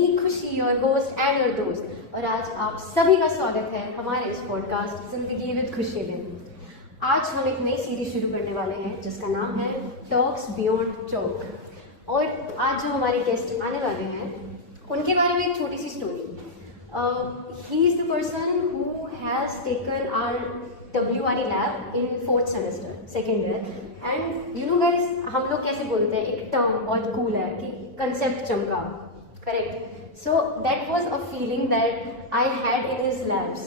मी खुशी your host and your दोस्त, और आज आप सभी का स्वागत है हमारे इस पॉडकास्ट जिंदगी विद खुशी में। आज हम एक नई सीरीज शुरू करने वाले हैं जिसका नाम है टॉक्स बियॉन्ड चौक। और आज जो हमारे गेस्ट आने वाले हैं उनके बारे में एक छोटी सी story. He is the person who has taken our WRE lab in 4th semester, second year. And you know guys, हम लोग कैसे बोलते हैं, एक टर्म बहुत कूल है कि कंसेप्ट चमका, correct. So that was a feeling that I had in his labs.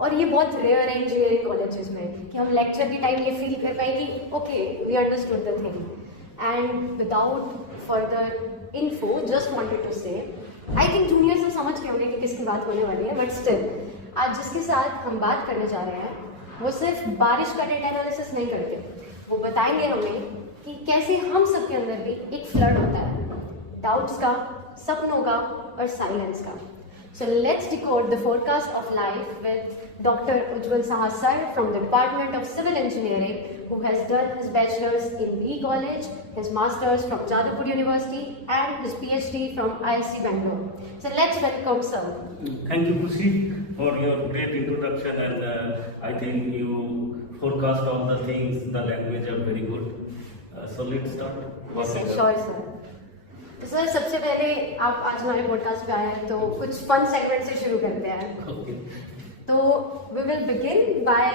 और ये बहुत रेयर है इंजीनियरिंग कॉलेजेस में कि हम लेक्चर के टाइम ये फील कर पाए कि okay we understood the thing. And without further info just wanted to say, I think juniors तो समझ गए होंगे कि किसकी बात होने वाली है, बट स्टिल आज जिसके साथ हम बात करने जा रहे हैं वो सिर्फ बारिश का डेटा एनालिसिस नहीं करते, वो बताएंगे हमें कि कैसे हम सबके अंदर भी एक फ्लड होता है, डाउट्स का, सपनों का और साइलेंस का। So let's decode the forecast of life with Dr. UJJWAL SAHA sir from the Department of Civil Engineering, who has done his bachelor's in BE College, his master's from Jadavpur University and his PhD from ISC Bangalore. So let's welcome sir. Thank you, Kushi, for your great introduction, and I think you forecast all the things, the language are very good. So let's start. Yes sir, sure sir. तो sir सबसे पहले आप आज हमारे podcast पे आए हैं तो कुछ फन सेगमेंट से शुरू करते हैं। Okay. तो we will begin by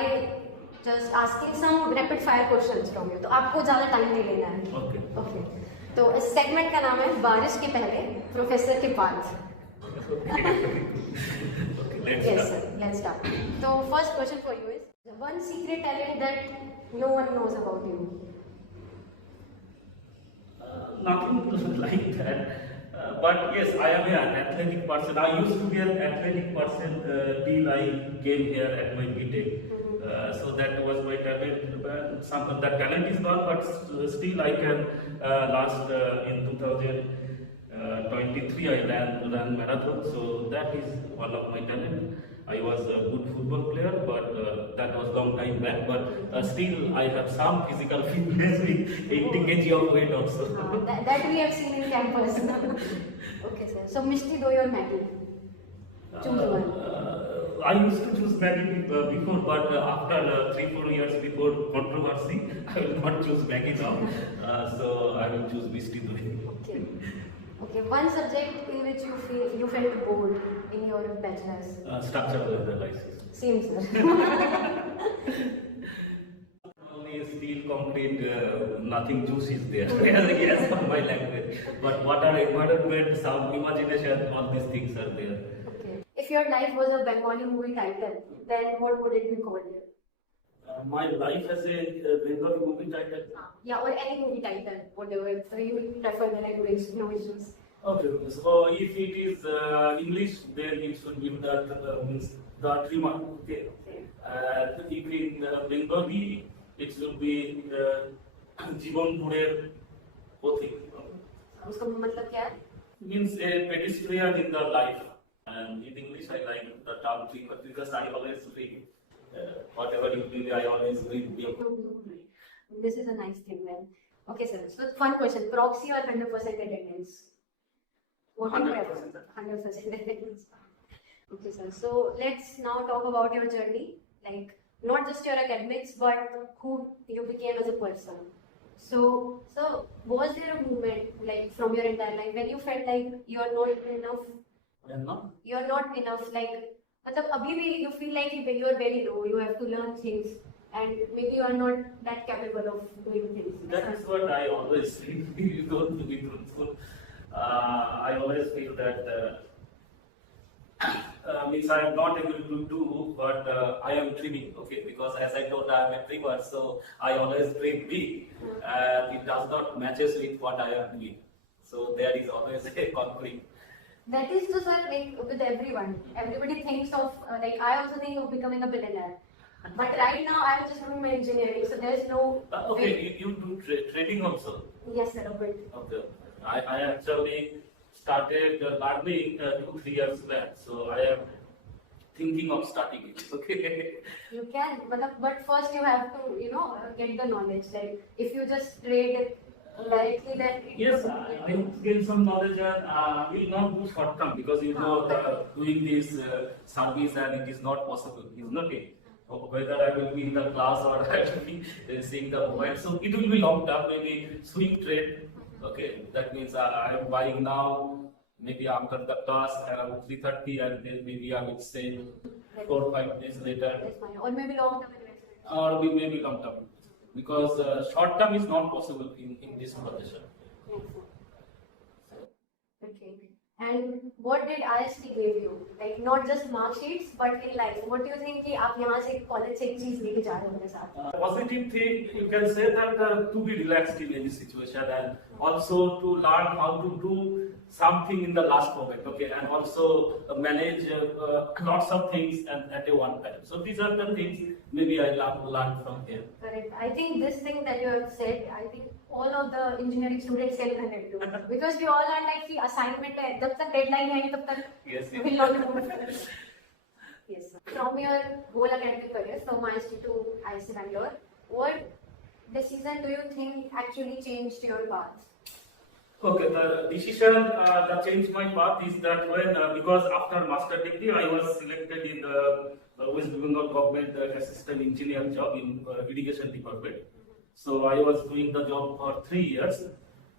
just asking some rapid fire questions from you. तो आपको ज़्यादा टाइम नहीं लेना है। Okay. ओके। तो इस सेगमेंट का नाम है बारिश के पहले प्रोफेसर के बाद। Yes sir, let's start. तो first question for you is one secret talent that no one knows about you. Nothing like that, but yes, I am an athletic person. I used to be an athletic person till I came here at my BTech. So that was my talent. That talent is gone, but still I can. Last in 2023, I ran marathon. So that is one of my talent. I was a good football player, but that was long time back. But still, I have some physical fitness with 80 kg of weight also. That we have seen in campus. Okay, sir. So, Mishti, do your Maggie. Choose one. I used to choose Maggie before, but after 3-4 years before controversy, I will not choose Maggie now. So I will choose Mishti Doi. Okay. Okay. One subject in which you felt bored in your bachelor's. Structural analysis. Same, sir. Only steel, concrete, nothing juice is there. Yes, on my language. But water, environment, sound, imagination, all these things are there. Okay. If your life was a Bengali movie title, then what would it be called? My life as a Bengali movie title. Yeah, or any movie title, whatever. So you prefer the language, no issues. Okay, so if it is English, then it should be means the trimmer. Okay. If in Bengali, it should be Jibon Purer Pothik. उसका मतलब क्या है? Means a pedestrian in the life. And in English, I like the term trimmer because I always read. Whatever you do, I always read. This is a nice thing, man. Okay, sir. So, fun question: proxy or 100% attendance? What do you prefer? 100% attendance. Okay, sir. So, let's now talk about your journey. Like, not just your academics, but who you became as a person. So, was there a moment, like, from your entire life when you felt like you're not enough? You're not enough, like. मतलब अभी भी you feel like you are very low, you have to learn things and maybe you are not that capable of doing things. That is what I always feel. You don't to be truthful. I always feel that means I am not able to do, but I am dreaming. Okay, because as I told, I am a dreamer, so I always dream big, and it does not matches with what I am doing. So there is always a conflict. That is just like with everyone. Everybody thinks of like I also think of becoming a billionaire, but right now I am just doing my engineering, so there is no. Okay, you do trading also. Yes, sir, a bit. Okay, I actually started learning 2-3 years back, so I am thinking of starting it. Okay. You can, but first you have to get the knowledge. Like if you just trade directly then? Yes, I would gain some knowledge and will not do short term because you know doing this service and it is not possible. It's not it. Whether I will be in the class or I will be seeing the mobile. So it will be long term, maybe swing trade. Okay, that means I am buying now, maybe after the class around 3:30 and then maybe I will say 4 or 5 days later. That's fine. Or maybe long term investment. Or we maybe long term. Because short term is not possible in this profession. Okay. And what did IST give you? Like not just mark sheets, but in life. What do you think कि आप यहाँ से college से एक चीज लेके जा रहे हो अपने साथ? Positive thing you can say that to be relaxed in any situation and also to learn how to do something in the last moment. Okay, and also manage lots of things and at a one time. So these are the things maybe I learned from here. Correct. I think this thing that you have said, I think all of the engineering students can connect to because we all are like कि assignment है, जब तक deadline है तब तक Yes. we will not move. Yes. From your whole academic career, from IST to IST Bangalore, what decision do you think actually changed your path? Okay, the decision that changed my path is that when because after master degree I was selected in the West Bengal government assistant engineer job in irrigation department. So I was doing the job for 3 years,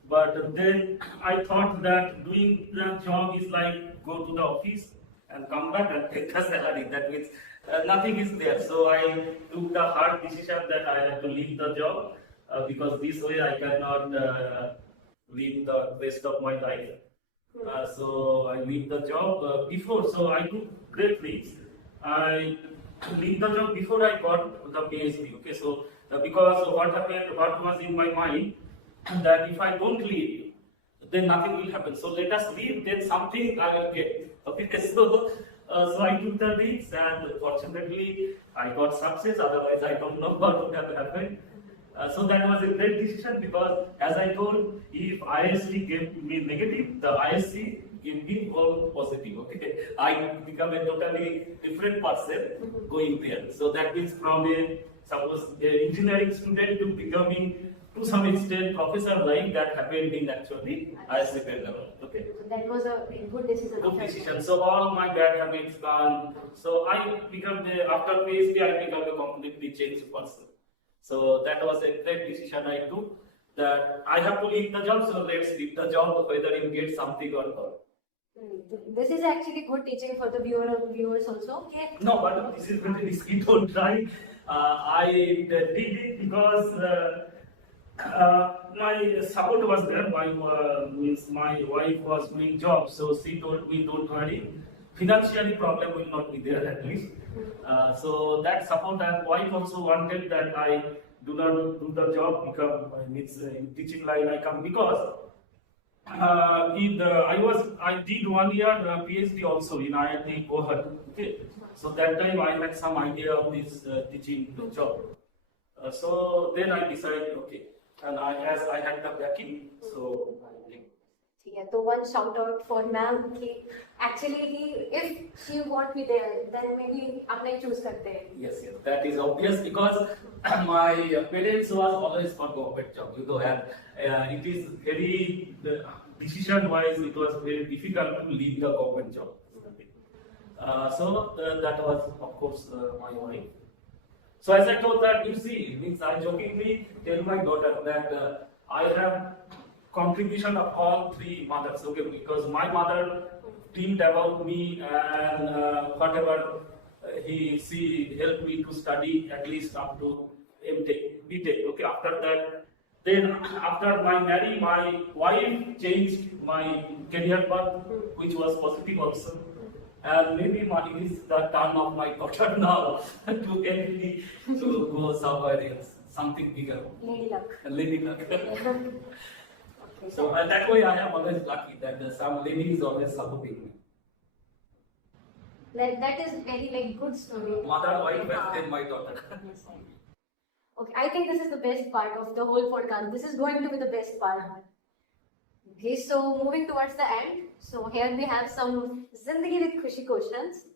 but then I thought that doing the job is like go to the office and come back and take the salary. That means nothing is there. So I took the hard decision that I have to leave the job because this way I cannot live the rest of my life. So I leave the job before. So I took great risks. I leave the job before I got the PhD. Okay, so because what happened, what was in my mind, that if I don't leave, then nothing will happen. So let us leave, then something I will get. Okay, so I took the risks and fortunately I got success. Otherwise, I don't know what would have happened. So that was a great decision because, as I told, if ISC gave me negative, the ISC gave me all positive. Okay, I become a totally different person going there. So that means from a suppose engineering student to becoming to some extent professor like that happened in actually ISC level. Okay. So that was a good decision. Good decision. So all my bad habits gone. So I become after PhD I become a completely changed person. So that was a great decision I took that I have to leave the job. So let's leave the job whether you get something or not. This is actually good teaching for the viewers also. Okay. No, but this is very risky. Don't try. I did it because my support was there. My wife was doing job, so she told me don't worry. Financially problem will not be there at least. So that support and wife also wanted that I do not do the job become in teaching line I come because I did 1 year PhD also in IIT Kohat. Okay, so that time I had some idea of this teaching job. So then I decided okay, and as I had the backing, so. Yeah, so one shout out for ma'am कि actually if she won't be there then maybe अपने choose करते हैं. Yes, that is obvious because my parents was always for government job. You know, and it is very decision wise it was very difficult to leave the government job. So that was of course my wife. So as I told that you see, means I jokingly tell my daughter that I have contribution of all three mothers, okay, because my mother dreamed about me and whatever she helped me to study at least up to MTech, BTech, okay, after that, then after my marriage, my wife changed my career path, which was positive also, and maybe it is the turn of my daughter now to help me to go somewhere else, something bigger. Lady luck. Lady luck. So that way I am always lucky that some lady is always supporting me. That is very like good story. Mother, wife, and then my daughter. Yes, okay, I think this is the best part of the whole podcast. This is going to be the best part. Okay, so moving towards the end. So here we have some Zindagi with Khushi questions.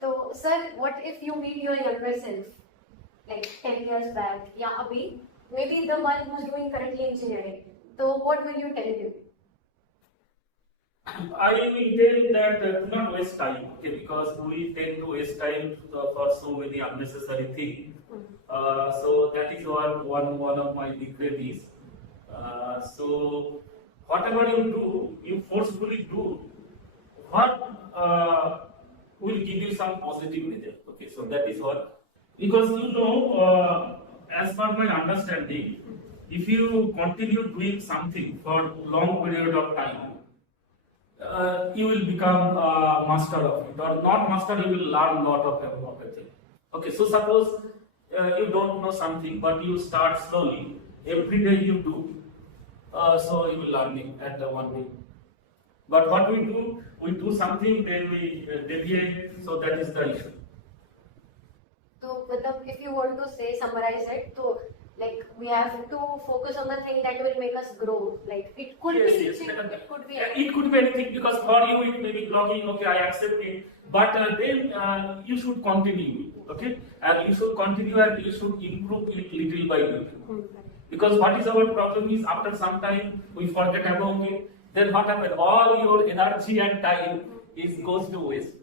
So sir, what if you meet your younger self, like 10 years back, yeah, abhi, maybe the one who's doing currently engineering. So what will you tell him? I will tell that do not waste time, okay, because we tend to waste time for so many unnecessary things. So that is one of my regret is. So whatever you do, you forcefully do what will give you some positive result. Okay, so that is what, because as per my understanding, if you continue doing something for long period of time, you will become master of it, or not master, you will learn a lot of it. Okay, so suppose you don't know something, but you start slowly, every day you do, so you will learn it at the one day. But what we do something, then we deviate, so that is the issue. So, if you want to say, summarize it, so like we have to focus on the thing that will make us grow. Like it could be teaching, it could be anything. It could be anything, because for you it may be blogging, okay, I accept it, but then you should continue, okay, and you should continue and you should improve it little by little. Because what is our problem is, after some time we forget about it, then what happens? All your energy and time goes to waste.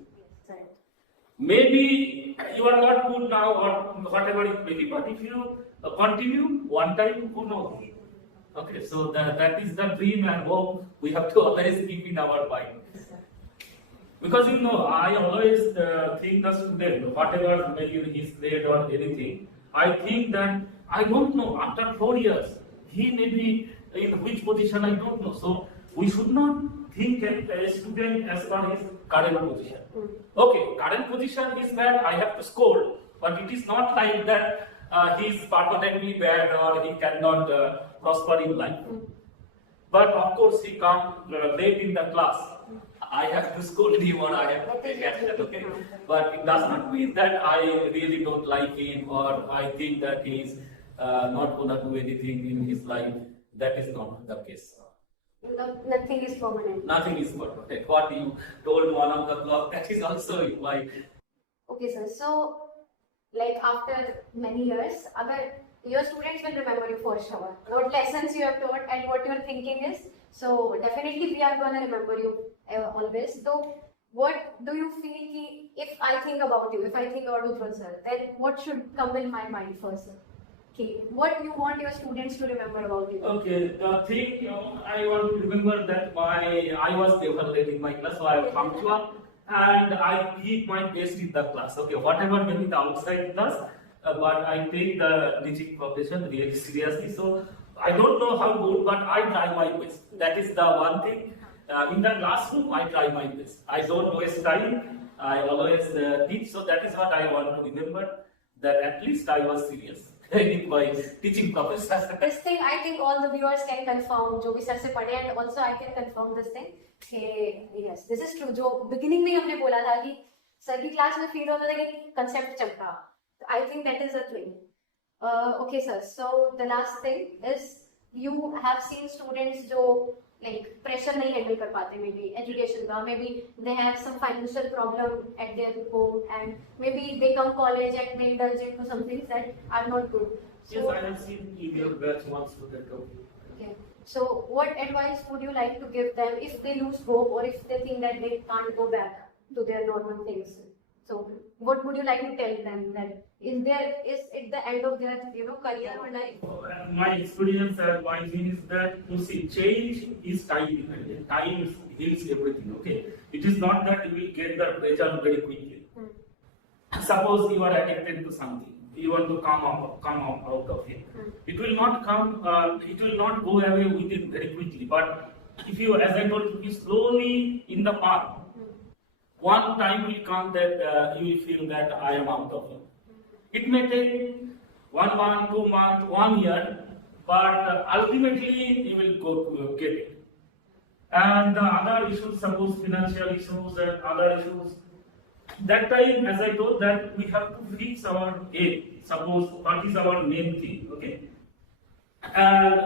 Maybe you are not good now or whatever it may be, but if you continue one time, who knows? Okay, so that is the dream and hope we have to always keep in our mind. Because I always think the student, whatever maybe his grade or anything, I think that I don't know, after 4 years, he may be in which position, I don't know. So we should not think a student as per his current position. Okay, current position is bad, I have to scold, but it is not like that he is permanently bad or he cannot prosper in life. But of course, he comes late in the class, I have to scold him or I have to catch that, okay? But it does not mean that I really don't like him or I think that he is not going to do anything in his life. That is not the case. Nothing is permanent. Nothing is permanent. What you told one of the blog, that is also implied. Okay, sir. So, like after many years, your students will remember you for sure. What lessons you have taught and what your thinking is. So, definitely we are going to remember you always. So, what do you feel if I think about you, if I think about Ujjwal sir, then what should come in my mind first, sir? Okay, what you want your students to remember about you? Okay, the thing I want to remember that I was never late in my class, so I was punctual and I keep my best in the class. Okay, whatever may be the outside class, but I take the teaching profession really seriously. So I don't know how good, but I try my best. That is the one thing. In the classroom, I try my best. I don't waste time. I always teach. So that is what I want to remember. That at least I was serious in my teaching profession. This thing I think all the viewers can confirm, जो भी sir से पढ़े, and also I can confirm this thing. Yes, this is true. जो beginning में हमने बोला था कि सर की क्लास में फील होता था कि concept चमका. I think that is the thing. Okay, sir. So the last thing is you have seen students जो like pressure नहीं handle कर पाते, maybe education का, maybe they have some financial problem at their home and maybe they come college and they indulge into some things that are not good. So, yes, I have seen in your batch one student. Okay. So what advice would you like to give them if they lose hope or if they think that they can't go back to their normal things? So what would you like to tell them, that is it the end of their career or life? My experience and my thing is that you see, change is time dependent. Time heals everything. Okay, it is not that you will get the result very quickly. Suppose you are addicted to something, you want to come out of it. It will not come. It will not go away within very quickly. But if you, as I told you, slowly in the path, one time will come that you will feel that I am out of it. It may take 1 month, 2 months, 1 year, but ultimately you will go to get it. And the other issues, suppose financial issues and other issues, that time, as I told, that we have to fix our aim. Suppose what is our main thing, okay?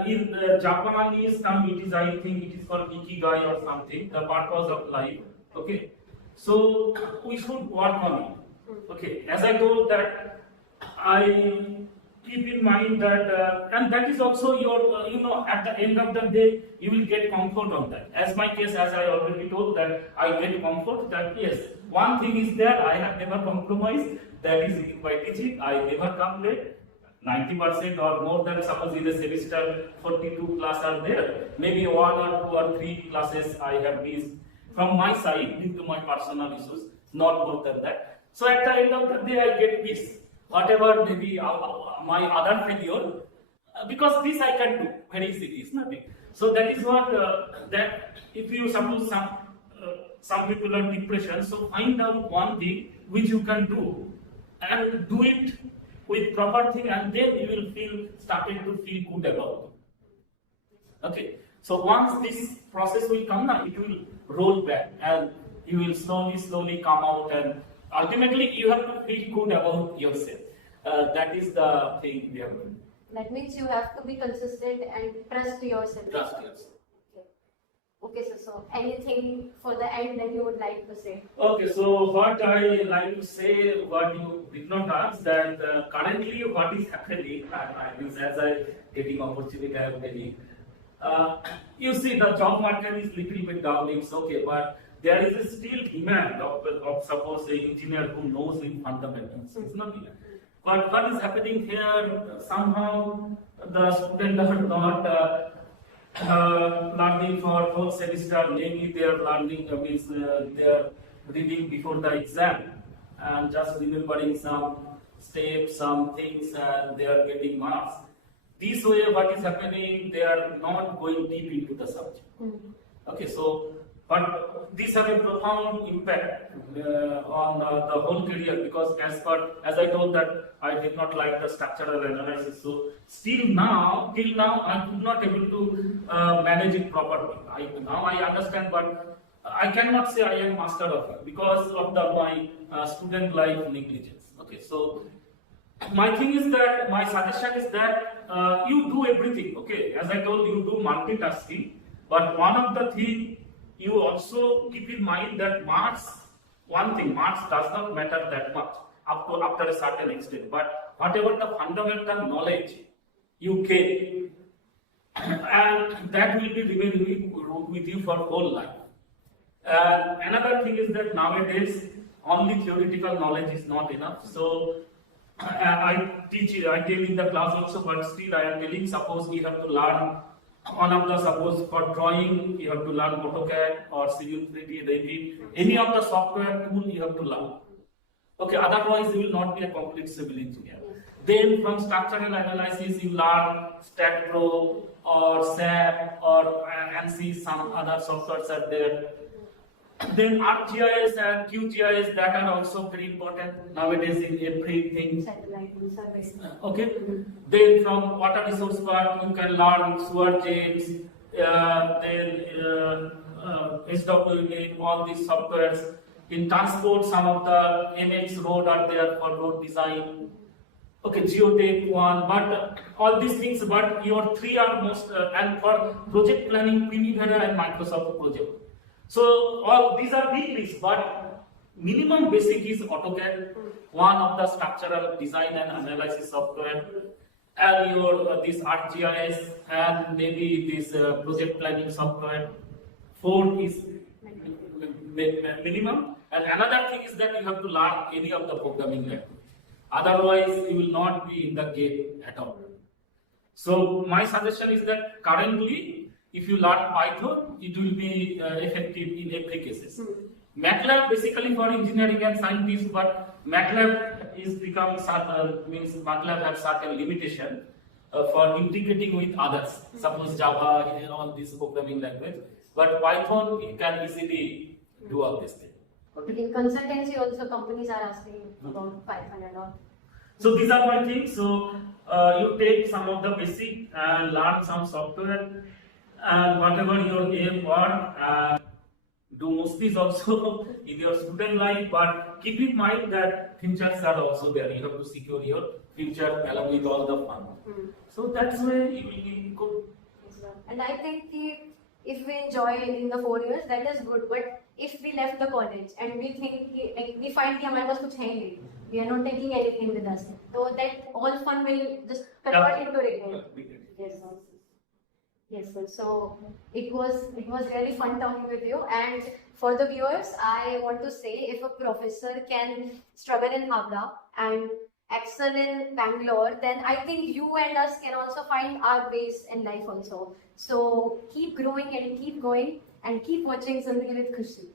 In Japanese term, it is, I think it is called ikigai or something, the purpose of life, okay? So we should work on it. Okay, as I told that keep in mind that, and that is also your, at the end of the day, you will get comfort on that. As my case, as I already told, that I get comfort that yes, one thing is that I have never compromised, that is in my teaching, I never come late. 90% or more than, suppose in a semester 42 classes are there, maybe 1 or 2 or 3 classes I have missed from my side due to my personal issues, not more than that. So at the end of the day I get this, whatever maybe my other failure, because this I can do very easily, it's nothing. So that is what, that if you suppose some people are depression, so find out one thing which you can do and do it with proper thing, and then you will started to feel good about it. Okay, so once this process will come now, it will roll back and you will slowly come out, and ultimately you have to feel good about yourself. That is the thing we have to do. That means you have to be consistent and trust yourself. Trust yourself. Okay, so anything for the end that you would like to say? Okay, so what I like to say, what you did not ask, that currently what is happening, as I getting opportunity, I am telling. You see, the job market is little bit down. It's okay, but there is a still demand of suppose an engineer who knows in fundamentals. It's not demand. But what is happening here? Somehow the students are not. Learning for whole semester, maybe they are learning, means they are reading before the exam and just remembering some steps, some things, and they are getting marks. This way, what is happening, they are not going deep into the subject. Okay, so, but these have a profound impact on the whole career, because as I told that I did not like the structural analysis, so till now I could not able to manage it properly. Now I understand, but I cannot say I am master of it because of my student life negligence. Okay, so my thing is that, my suggestion is that you do everything. Okay, as I told you, do multitasking, but one of the thing you also keep in mind that marks does not matter that much after a certain extent, but whatever the fundamental knowledge you gain, and that will be remaining with you for whole life. Another thing is that nowadays only theoretical knowledge is not enough. So I tell in the class also, but still I am telling, suppose we have to learn suppose for drawing, you have to learn AutoCAD or Civil 3D, Revit, any of the software tool you have to learn. Okay, otherwise you will not be a complete civil engineer. Then from structural analysis you learn StatPro or SAP or ANSYS, some other softwares are there. Then ArcGIS and QGIS, that are also very important nowadays in everything. Okay. Then from water resource part, you can learn sewer jets, then SWA, all these softwares. In transport, some of the MX road are there for road design. Okay, Geotech one, but all these things, but your three are most, and for project planning, Primavera and Microsoft project. So all these are big lists, but minimum basic is AutoCAD, one of the structural design and analysis software, and your this ArcGIS, and maybe this project planning software. 4 is minimum, and another thing is that you have to learn any of the programming language. Otherwise, you will not be in the game at all. So my suggestion is that currently, if you learn Python, it will be effective in every cases. MATLAB basically for engineering and scientists, but MATLAB is become means MATLAB has certain limitation for integrating with others. Suppose Java, all this programming language, but Python it can easily do all this thing. Okay. In consultancy also companies are asking about Python and all. So these are my things. So you take some of the basic and learn some software. And whatever your aim or do mostly also in your student life, but keep in mind that futures are also there. You have to secure your future along with all the fun. So that's why you will be good. And I think if we enjoy in the 4 years, that is good. But if we left the college and we think we find कि हमारे पास कुछ है नहीं, We are not taking anything with us. So that all fun will just convert into regret. Yes, sir. Yes, sir. So it was really fun talking with you. And for the viewers, I want to say, if a professor can struggle in Havla and excel in Bangalore, then I think you and us can also find our ways in life also. So keep growing and keep going and keep watching Zindagi with Khushi.